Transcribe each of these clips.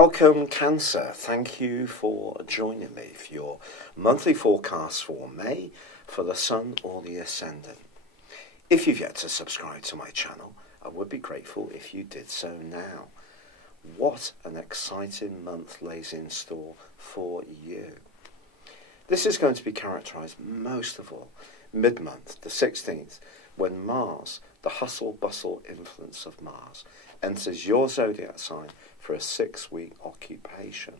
Welcome, Cancer. Thank you for joining me for your monthly forecast for May for the Sun or the Ascendant. If you've yet to subscribe to my channel, I would be grateful if you did so now. What an exciting month lays in store for you. This is going to be characterised most of all mid-month, the 16th, when Mars, the hustle-bustle influence of Mars, enters your zodiac sign for a 6-week occupation.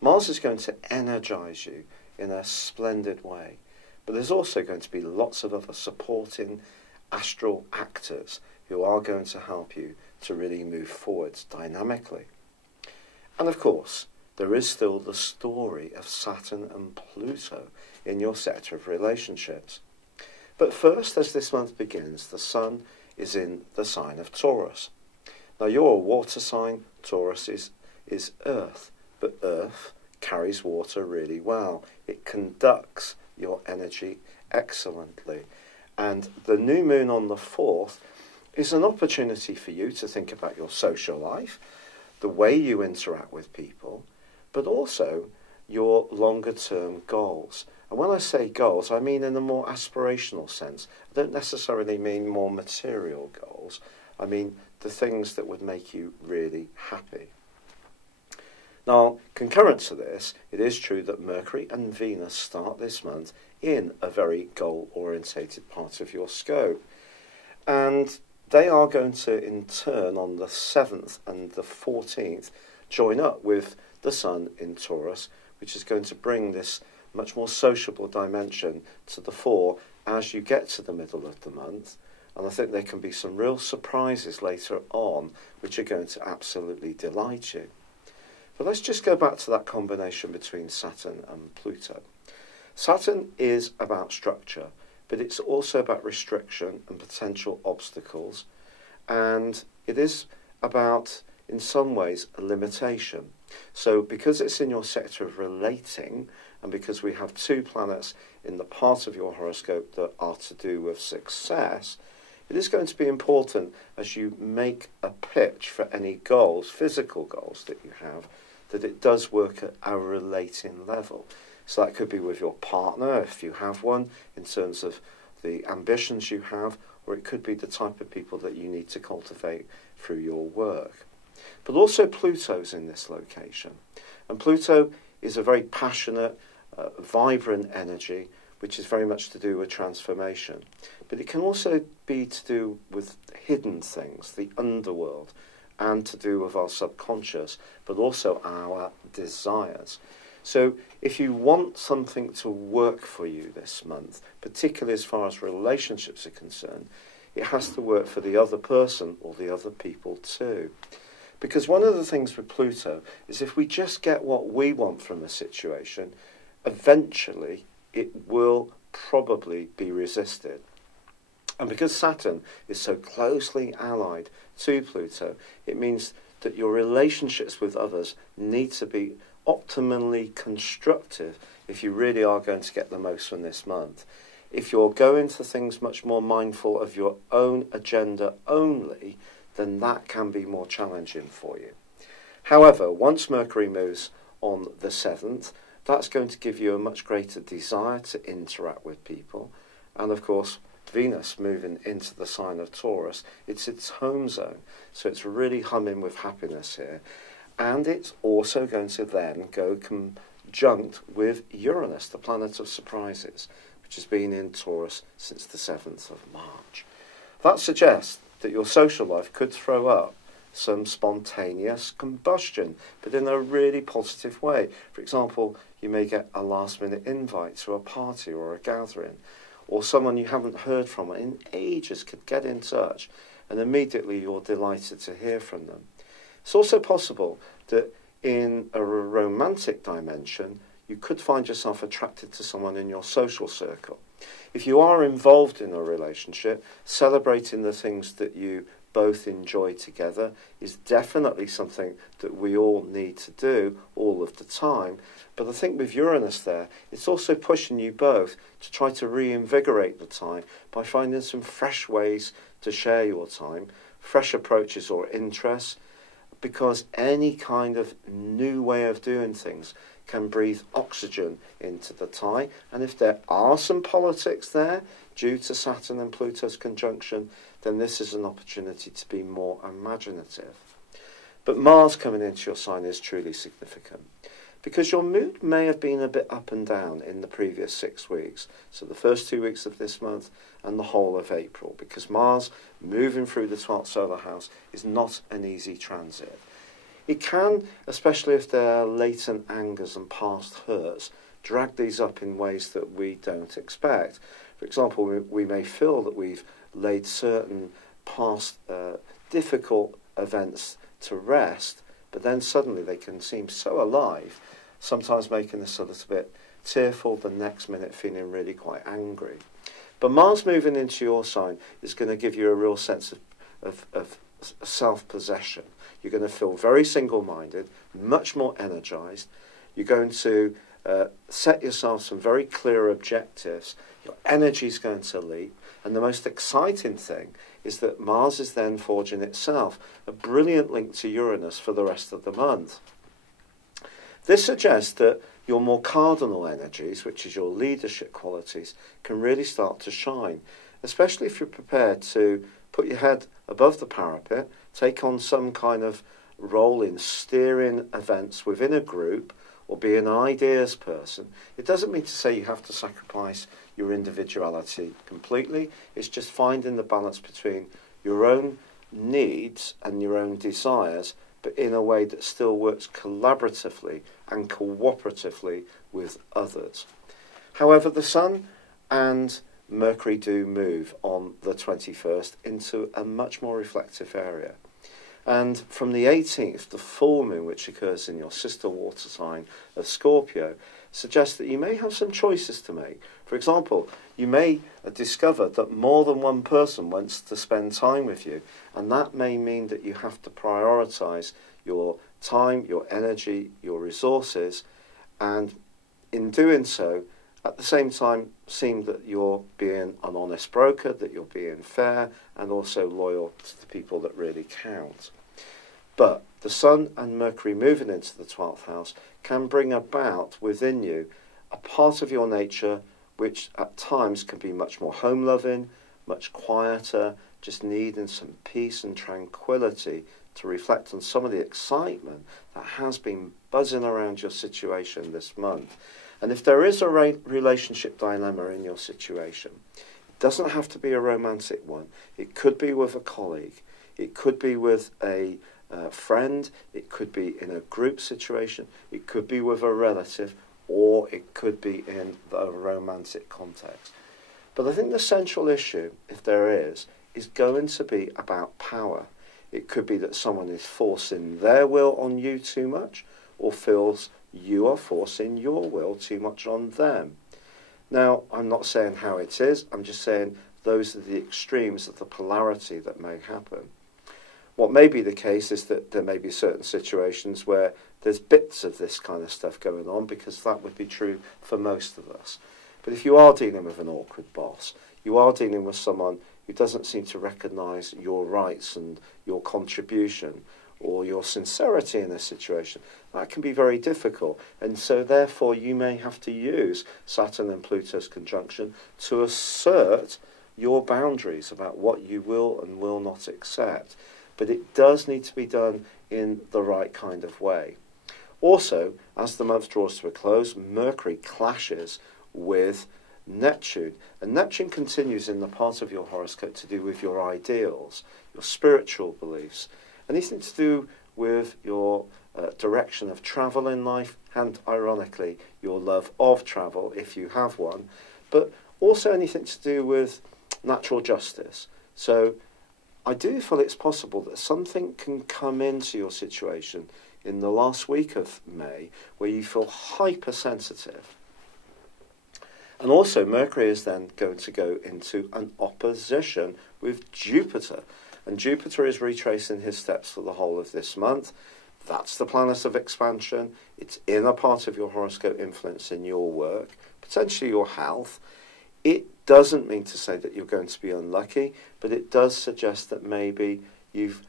Mars is going to energise you in a splendid way, but there's also going to be lots of other supporting astral actors who are going to help you to really move forwards dynamically. And of course, there is still the story of Saturn and Pluto in your sector of relationships. But first, as this month begins, the Sun is in the sign of Taurus. Now, you're a water sign. Taurus is Earth, but Earth carries water really well. It conducts your energy excellently. And the new moon on the 4th is an opportunity for you to think about your social life, the way you interact with people, but also your longer term goals. And when I say goals, I mean in a more aspirational sense. I don't necessarily mean more material goals. I mean the things that would make you really happy. Now, concurrent to this, it is true that Mercury and Venus start this month in a very goal-orientated part of your scope. And they are going to, in turn, on the 7th and the 14th, join up with the Sun in Taurus, which is going to bring this much more sociable dimension to the fore as you get to the middle of the month. And I think there can be some real surprises later on which are going to absolutely delight you. But let's just go back to that combination between Saturn and Pluto. Saturn is about structure, but it's also about restriction and potential obstacles. And it is about, in some ways, a limitation. So because it's in your sector of relating, and because we have 2 planets in the part of your horoscope that are to do with success, it is going to be important as you make a pitch for any goals, physical goals that you have, that it does work at a relating level. So that could be with your partner, if you have one, in terms of the ambitions you have, or it could be the type of people that you need to cultivate through your work. But also Pluto's in this location. And Pluto is a very passionate, vibrant energy, which is very much to do with transformation. But it can also be to do with hidden things, the underworld, and to do with our subconscious, but also our desires. So if you want something to work for you this month, particularly as far as relationships are concerned, it has to work for the other person or the other people too. Because one of the things with Pluto is if we just get what we want from a situation, eventually it will probably be resisted. And because Saturn is so closely allied to Pluto, it means that your relationships with others need to be optimally constructive if you really are going to get the most from this month. If you're going to things much more mindful of your own agenda only, then that can be more challenging for you. However, once Mercury moves on the 7th, that's going to give you a much greater desire to interact with people. And of course, Venus moving into the sign of Taurus, it's its home zone. So it's really humming with happiness here. And it's also going to then go conjunct with Uranus, the planet of surprises, which has been in Taurus since the 7th of March. That suggests that your social life could throw up some spontaneous combustion, but in a really positive way. For example, you may get a last-minute invite to a party or a gathering, or someone you haven't heard from in ages could get in touch, and immediately you're delighted to hear from them. It's also possible that in a romantic dimension, you could find yourself attracted to someone in your social circle. If you are involved in a relationship, celebrating the things that you both enjoy together is definitely something that we all need to do all of the time. But I think with Uranus there, it's also pushing you both to try to reinvigorate the time by finding some fresh ways to share your time, fresh approaches or interests, because any kind of new way of doing things can breathe oxygen into the tie. And if there are some politics there due to Saturn and Pluto's conjunction, then this is an opportunity to be more imaginative. But Mars coming into your sign is truly significant, because your mood may have been a bit up and down in the previous 6 weeks, so the first 2 weeks of this month and the whole of April, because Mars moving through the 12th solar house is not an easy transit. It can, especially if there are latent angers and past hurts, drag these up in ways that we don't expect. For example, we may feel that we've laid certain past difficult events to rest, but then suddenly they can seem so alive, sometimes making us a little bit tearful, the next minute feeling really quite angry. But Mars moving into your sign is going to give you a real sense of self-possession. You're going to feel very single-minded, much more energized. You're going to set yourself some very clear objectives. Your energy is going to leap. And the most exciting thing is that Mars is then forging itself a brilliant link to Uranus for the rest of the month. This suggests that your more cardinal energies, which is your leadership qualities, can really start to shine, especially if you're prepared to put your head above the parapet, take on some kind of role in steering events within a group, or be an ideas person. It doesn't mean to say you have to sacrifice your individuality completely. It's just finding the balance between your own needs and your own desires, but in a way that still works collaboratively and cooperatively with others. However, the Sun and Mercury do move on the 21st into a much more reflective area. And from the 18th, the full moon, which occurs in your sister water sign of Scorpio, suggests that you may have some choices to make. For example, you may discover that more than one person wants to spend time with you, and that may mean that you have to prioritize your time, your energy, your resources, and in doing so, at the same time, seem that you're being an honest broker, that you're being fair, and also loyal to the people that really count. But the Sun and Mercury moving into the 12th house can bring about within you a part of your nature which at times can be much more home-loving, much quieter, just needing some peace and tranquility to reflect on some of the excitement that has been buzzing around your situation this month. And if there is a relationship dilemma in your situation, it doesn't have to be a romantic one. It could be with a colleague. It could be with a friend. It could be in a group situation. It could be with a relative, or it could be in a romantic context. But I think the central issue, if there is going to be about power. It could be that someone is forcing their will on you too much, or feels you are forcing your will too much on them. Now, I'm not saying how it is, I'm just saying those are the extremes of the polarity that may happen. What may be the case is that there may be certain situations where there's bits of this kind of stuff going on, because that would be true for most of us. But if you are dealing with an awkward boss, you are dealing with someone who doesn't seem to recognise your rights and your contribution or your sincerity in a situation, that can be very difficult. And so therefore you may have to use Saturn and Pluto's conjunction to assert your boundaries about what you will and will not accept. But it does need to be done in the right kind of way. Also, as the month draws to a close, Mercury clashes with Neptune. And Neptune continues in the part of your horoscope to do with your ideals, your spiritual beliefs, anything to do with your direction of travel in life, and ironically, your love of travel, if you have one, but also anything to do with natural justice. So I do feel it's possible that something can come into your situation in the last week of May where you feel hypersensitive. And also Mercury is then going to go into an opposition with Jupiter. And Jupiter is retracing his steps for the whole of this month. That's the planet of expansion. It's in a part of your horoscope influencing your work, potentially your health. It doesn't mean to say that you're going to be unlucky, but it does suggest that maybe you've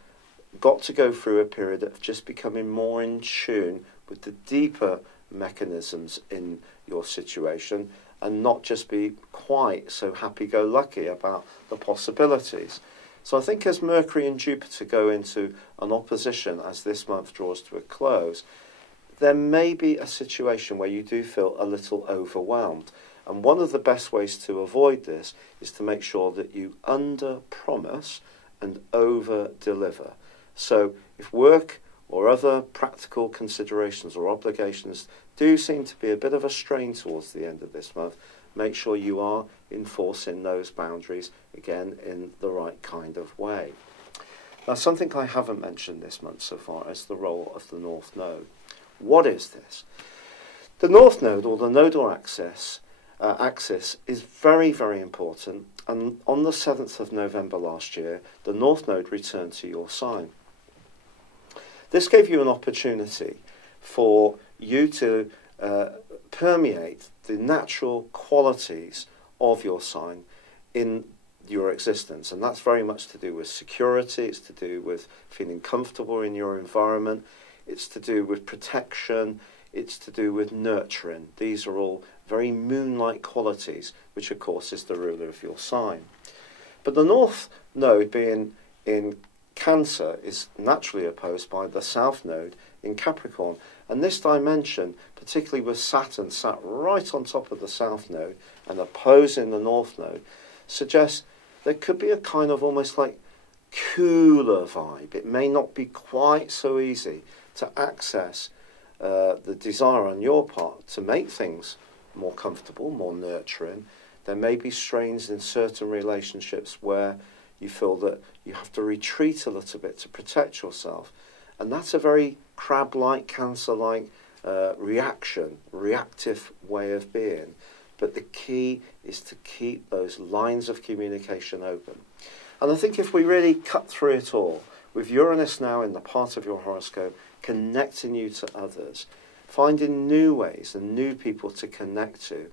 got to go through a period of just becoming more in tune with the deeper mechanisms in your situation and not just be quite so happy-go-lucky about the possibilities. So I think as Mercury and Jupiter go into an opposition as this month draws to a close, there may be a situation where you do feel a little overwhelmed. And one of the best ways to avoid this is to make sure that you under-promise and over-deliver. So if work or other practical considerations or obligations do seem to be a bit of a strain towards the end of this month, make sure you are enforcing those boundaries, again, in the right kind of way. Now, something I haven't mentioned this month so far is the role of the North Node. What is this? The North Node, or the nodal axis, is very, very important. And on the 7th of November last year, the North Node returned to your sign. This gave you an opportunity for you to permeate the natural qualities of your sign in your existence. And that's very much to do with security, it's to do with feeling comfortable in your environment, it's to do with protection, it's to do with nurturing. These are all very moon-like qualities, which of course is the ruler of your sign. But the North Node, being in Cancer, is naturally opposed by the South Node in Capricorn. And this dimension, particularly with Saturn sat right on top of the South Node and opposing the North Node, suggests there could be a kind of almost like cooler vibe. It may not be quite so easy to access the desire on your part to make things more comfortable, more nurturing. There may be strains in certain relationships where you feel that you have to retreat a little bit to protect yourself. And that's a very crab-like, Cancer-like reactive way of being. But the key is to keep those lines of communication open. And I think if we really cut through it all, with Uranus now in the part of your horoscope, connecting you to others, finding new ways and new people to connect to,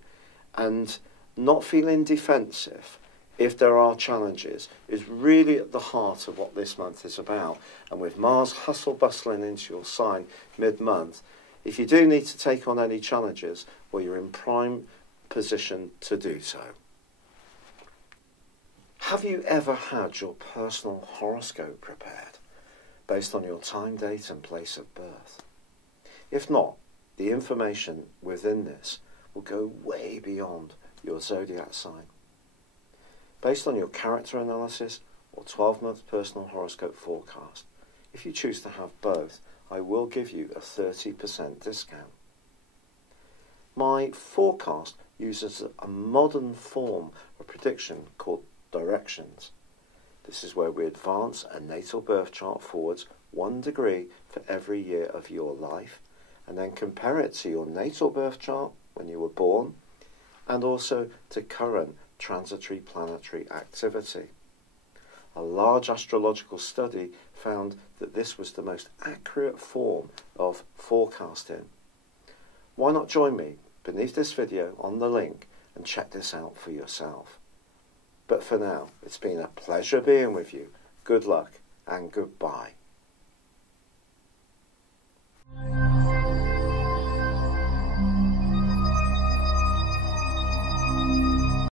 and not feeling defensive if there are challenges, is really at the heart of what this month is about. And with Mars hustle-bustling into your sign mid-month, if you do need to take on any challenges, well, you're in prime position to do so. Have you ever had your personal horoscope prepared based on your time, date and place of birth? If not, the information within this will go way beyond your zodiac sign. Based on your character analysis or 12-month personal horoscope forecast, if you choose to have both, I will give you a 30% discount. My forecast uses a modern form of prediction called directions. This is where we advance a natal birth chart forwards 1 degree for every year of your life, and then compare it to your natal birth chart when you were born, and also to current transitory planetary activity. A large astrological study found that this was the most accurate form of forecasting. Why not join me beneath this video on the link and check this out for yourself? But for now, it's been a pleasure being with you. Good luck and goodbye.